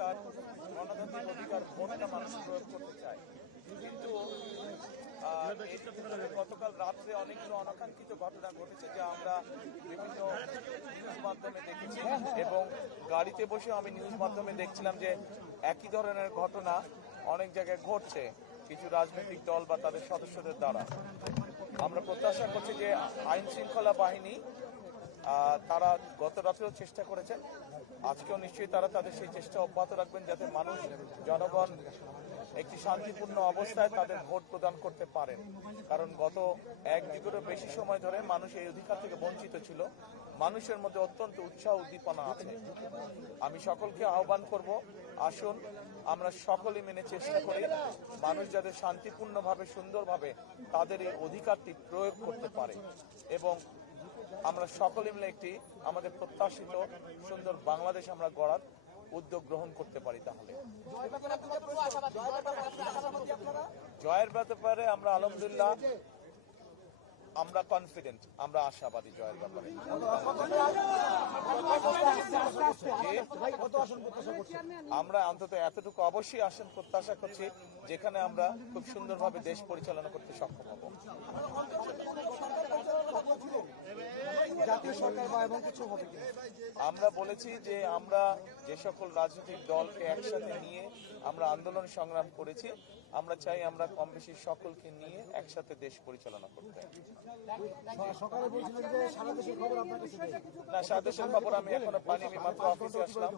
গণতান্ত্রিক অধিকার ভোটটা মানুষ প্রয়োগ করতে চায়। কিন্তু গতকাল রাত্রে অনেকগুলো অনাকাঙ্ক্ষিত ঘটনা ঘটেছে যা আমরা বিভিন্ন নিউজ মাধ্যমে দেখেছি এবং গাড়িতে বসে আমি নিউজ মাধ্যমে দেখছিলাম যে একই ধরনের ঘটনা অনেক জায়গায় ঘটছে, কিছু রাজনৈতিক দল বা তাদের সদস্যদের দ্বারা। আমরা প্রত্যাশা করছি যে আইন শৃঙ্খলা বাহিনী তারা গত রাত্রেও চেষ্টা করেছেন। আজকেও নিশ্চয়ই তারা তাদের সেই চেষ্টা অব্যাহত রাখবেন যাতে মানুষ, জনগণ একটি শান্তিপূর্ণ অবস্থায় তাদের ভোট প্রদান করতে পারেন। কারণ গত এক যুগেরও বেশি সময় ধরে মানুষ এই অধিকার থেকে বঞ্চিত ছিল। মানুষের মধ্যে অত্যন্ত উৎসাহ উদ্দীপনা আছে। আমি সকলকে আহ্বান করব, আসুন আমরা সকলে মেনে চেষ্টা করি মানুষ যাতে শান্তিপূর্ণভাবে, সুন্দরভাবে তাদের এই অধিকারটি প্রয়োগ করতে পারে এবং আমরা সকলে মিলে একটি আমাদের প্রত্যাশিত সুন্দর বাংলাদেশ আমরা গড়ার উদ্যোগ গ্রহণ করতে পারি তাহলে। জয়ের ব্যাপারে আমরা আলহামদুলিল্লাহ আমরা কনফিডেন্ট আমরা আশাবাদী জয়ের ব্যাপারে। আমরা অন্তত এতটুকু অবশ্যই আসন প্রত্যাশা করছি যেখানে আমরা খুব সুন্দরভাবে দেশ পরিচালনা করতে সক্ষম হব। আমরা বলেছি যে আমরা যে সকল রাজনৈতিক দলকে একসাথে নিয়ে আমরা আন্দোলন সংগ্রাম করেছি আমরা চাই আমরা কম বেশি সকলকে নিয়ে একসাথে দেশ পরিচালনা করতে। সকালে বলছিলেন যে সারা দেশের খবর আপনার কাছে না সারা দেশের খবর আমি এখনও পাইনি আমি মাত্র অফিসে আসলাম।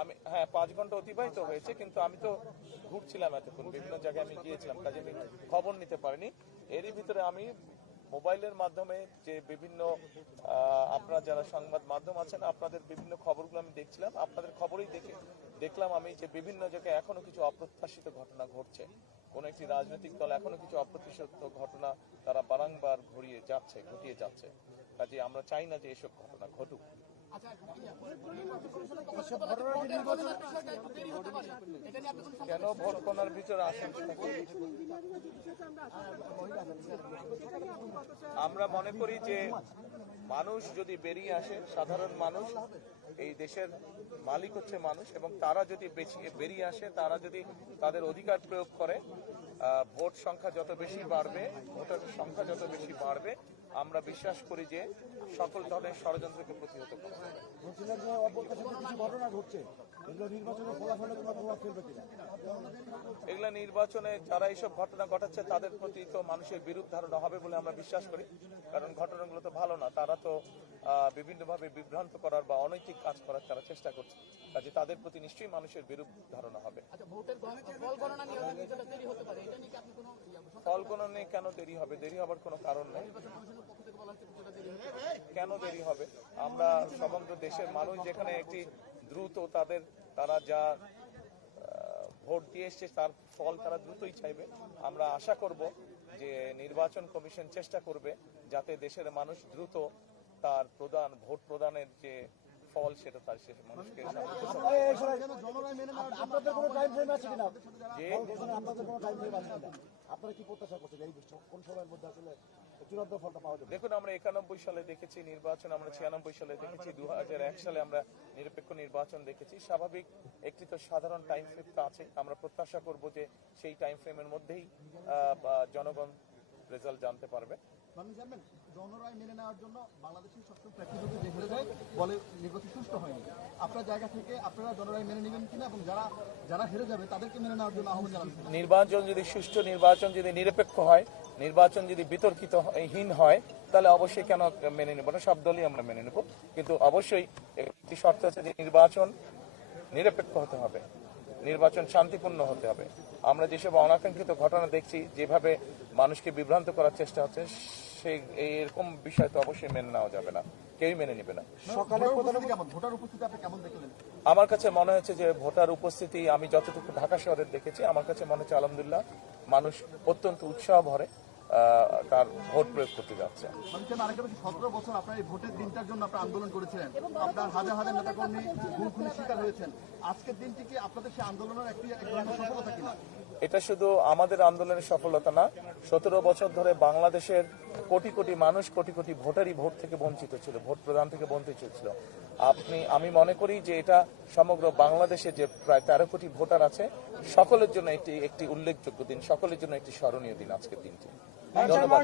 আমি হ্যাঁ পাঁচ ঘণ্টা অতিবাহিত হয়েছে কিন্তু আমি তো ঘুরছিলাম এতক্ষণ বিভিন্ন জায়গায় আমি গিয়েছিলাম কাজে আমি খবর নিতে পারিনি। এরই ভিতরে আমি মোবাইলের মাধ্যমে যে বিভিন্ন আপনারা যারা সংবাদ মাধ্যম আছেন আপনাদের বিভিন্ন খবরগুলো আমি দেখছিলাম। আপনাদের খবরেই দেখে দেখলাম আমি যে বিভিন্ন জায়গায় এখনও কিছু অপ্রত্যাশিত ঘটনা ঘটছে। কোন একটি রাজনৈতিক দল এখনও কিছু অপ্রত্যাশিত ঘটনা তারা বারংবার ঘুরিয়ে যাচ্ছে, ঘটিয়ে যাচ্ছে। কাজে আমরা চাই না যে এসব ঘটনা ঘটুক। কেন ভোট করার ভিতরে আসেন আমরা মনে করি যে মানুষ যদি বেরিয়ে আসে, সাধারণ মানুষ, এই দেশের মালিক হচ্ছে মানুষ এবং তারা যদি বেরিয়ে আসে, তারা যদি তাদের অধিকার প্রয়োগ করে ভোট সংখ্যা যত বেশি বাড়বে, ভোটার সংখ্যা যত বেশি বাড়বে আমরা বিশ্বাস করি যে সকল ধরনের ষড়যন্ত্রকে প্রতিহত এগুলো নির্বাচনে যারা এইসব ঘটনা ঘটাচ্ছে তাদের প্রতি তো মানুষের বিরূপ ধারণা হবে বলে আমরা বিশ্বাস করি। কারণ ঘটনাগুলো তো ভালো না তারা তো আহ, বিভিন্নভাবে বিভ্রান্ত করার বা অনৈতিক কাজ করার তারা চেষ্টা করছে। কাজে তাদের প্রতি নিশ্চয়ই মানুষের বিরূপ ধারণা হবে। আচ্ছা ফল গণনা নিয়ে হয়তো কিছুটা দেরি হতে পারে এটা নিয়ে কি আপনি কোনো ফল গণনে কেন দেরি হবে? দেরি হবার কোনো কারণ নেই। কেন দেরি হবে? আমরা সমগ্র দেশের মানুষ যেখানে একটি দ্রুত তাদের, তারা যা ভোট দিয়ে এসছে তার ফল তারা দ্রুতই চাইবে। আমরা আশা করব যে নির্বাচন কমিশন চেষ্টা করবে যাতে দেশের মানুষ দ্রুত তার প্রদান, ভোট প্রদানের যে ফল সেটা তার সে মানুষকে দেখুন আমরা একানব্বই সালে দেখেছি নির্বাচন আমরা ছিয়ানব্বই সালে দেখেছি দু হাজার এক সালে আমরা নিরপেক্ষ নির্বাচন দেখেছি। স্বাভাবিক একটি তো সাধারণ টাইম ফ্রেম তো আছে। আমরা প্রত্যাশা করব যে সেই টাইম ফ্রেমের মধ্যেই জনগণ রেজাল্ট জানতে পারবে। জনরায় মেনে নেওয়ার জন্য বাংলাদেশের যায় বলে নির্বাচন সুষ্ঠু হয়নি। আপনার জায়গা থেকে আপনারা জনরায় মেনে নেবেন কিনা এবং যারা যারা হেরে যাবে তাদেরকে মেনে নেওয়ার জন্য আহ্বান জানাবেন নির্বাচন যদি সুষ্ঠু নির্বাচন যদি নিরপেক্ষ হয়, নির্বাচন যদি বিতর্কিত হীন হয়, তাহলে অবশ্যই কেন মেনে নেব না? সব দলই আমরা মেনে নেব। কিন্তু অবশ্যই একটি শর্ত আছে যে নির্বাচন নিরপেক্ষ হতে হবে। নির্বাচন শান্তিপূর্ণ হতে হবে। আমরা যেসব অনাকাঙ্ক্ষিত ঘটনা দেখছি, যেভাবে মানুষকে বিভ্রান্ত করার চেষ্টা হচ্ছে সেই এরকম বিষয় তো অবশ্যই মেনে নেওয়া যাবে না। কেউই মেনে নেবে না। সকালে ভোটার উপস্থিতি কেমন? ভোটার উপস্থিতি আপনি কেমন দেখলেন? আমার কাছে মনে হচ্ছে যে ভোটার উপস্থিতি আমি যতটুকু ঢাকা শহরের দেখেছি আমার কাছে মনে হচ্ছে আলহামদুলিল্লাহ মানুষ অত্যন্ত উৎসাহ ভরে আহ, তার ভোট প্রয়োগ করতে যাচ্ছে। বেশি সতেরো বছর আপনার এই ভোটের দিনটার জন্য আপনার আন্দোলন করেছিলেন। আপনার হাজার হাজার নেতাকর্মী খুনের শিকার হয়েছেন। আজকের দিনটি কি আপনাদের সেই আন্দোলনের একটি সফলতা কিনা? এটা শুধু আমাদের আন্দোলনের সফলতা না সতেরো বছর ধরে বাংলাদেশের কোটি কোটি মানুষ কোটি কোটি ভোটারই ভোট থেকে বঞ্চিত ছিল ভোট প্রদান থেকে বঞ্চিত ছিল। আপনি আমি মনে করি যে এটা সমগ্র বাংলাদেশে যে প্রায় তেরো কোটি ভোটার আছে সকলের জন্য একটি একটি উল্লেখযোগ্য দিন সকলের জন্য একটি স্মরণীয় দিন আজকের দিনটি। ধন্যবাদ।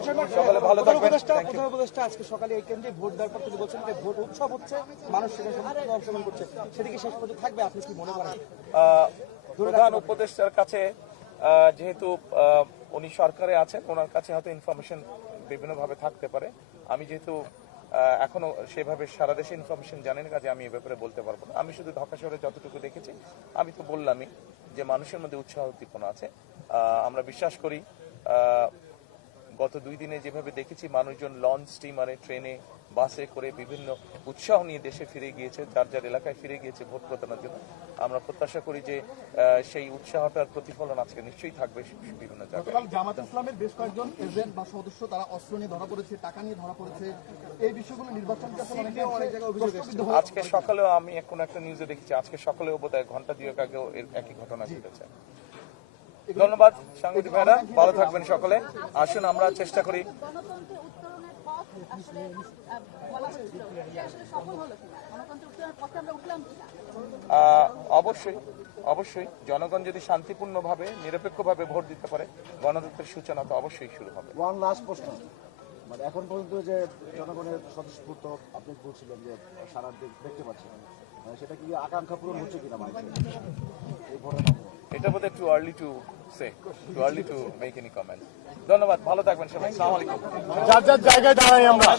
ভালো থাকবেন। প্রধান আজকে সকালে এই কেন্দ্রে ভোট দেওয়ার পর তিনি বলছেন যে ভোট উৎসব হচ্ছে মানুষ সেখানে অংশগ্রহণ করছে। সেদিকে শেষ পর্যন্ত থাকবে আপনি কি মনে করেন? আহ, প্রধান উপদেষ্টার কাছে যেহেতু উনি সরকারে আছেন, ওনার কাছে হয়তো ইনফরমেশন বিভিন্নভাবে থাকতে পারে। আমি যেহেতু এখনও সেভাবে সারা দেশে ইনফরমেশন জানেন, কাজে আমি এ ব্যাপারে বলতে পারব না। আমি শুধু ঢাকা শহরে যতটুকু দেখেছি, আমি তো বললামই যে মানুষের মধ্যে উৎসাহ উদ্দীপনা আছে। আমরা বিশ্বাস করি গত দুই দিনে যেভাবে দেখেছি মানুষজন লঞ্চ স্টিমারে ট্রেনে বাসে করে বিভিন্ন উৎসাহ নিয়ে দেশে ফিরে গিয়েছে যার যার এলাকায় ফিরে গিয়েছে ভোট প্রদানের জন্য। আমরা প্রত্যাশা করি যে সেই উৎসাহটার প্রতিফলন আজকে নিশ্চয়ই থাকবে বিভিন্ন জায়গায়। জামাত ইসলামের বেশ কয়েকজন এজেন্ট বা সদস্য তারা অস্ত্র নিয়ে ধরা পড়েছে টাকা নিয়ে ধরা পড়েছে। এই বিষয়গুলো হয়ে আজকে সকালেও আমি এখন একটা নিউজে দেখেছি আজকে সকালেও বোধ হয় ঘণ্টা দুয়েক আগেও এর একই ঘটনা ঘটেছে। ধন্যবাদ সাংবাদিক ভাইরা। ভালো থাকবেন সকলে। আসুন আমরা চেষ্টা করি। অবশ্যই অবশ্যই। জনগণ যদি শান্তিপূর্ণভাবে নিরপেক্ষভাবে ভোট দিতে পারে গণতন্ত্রের সূচনা তো অবশ্যই শুরু হবে। ওয়ান লাস্ট প্রশ্ন মানে এখন পর্যন্ত যে জনগণের স্বতঃস্ফূর্ত আপনি বলছিলেন যে সারা দেখতে পাচ্ছেন সেটা কি আকাঙ্ক্ষা পূরণ হচ্ছে কিনা মাধ্যমে এটা বোধহয় একটু early to say too early to make any comment ধন্যবাদ ভালো থাকবেন সবাই। আসসালামু আলাইকুম যার যার জায়গায় দাঁড়াই আমরা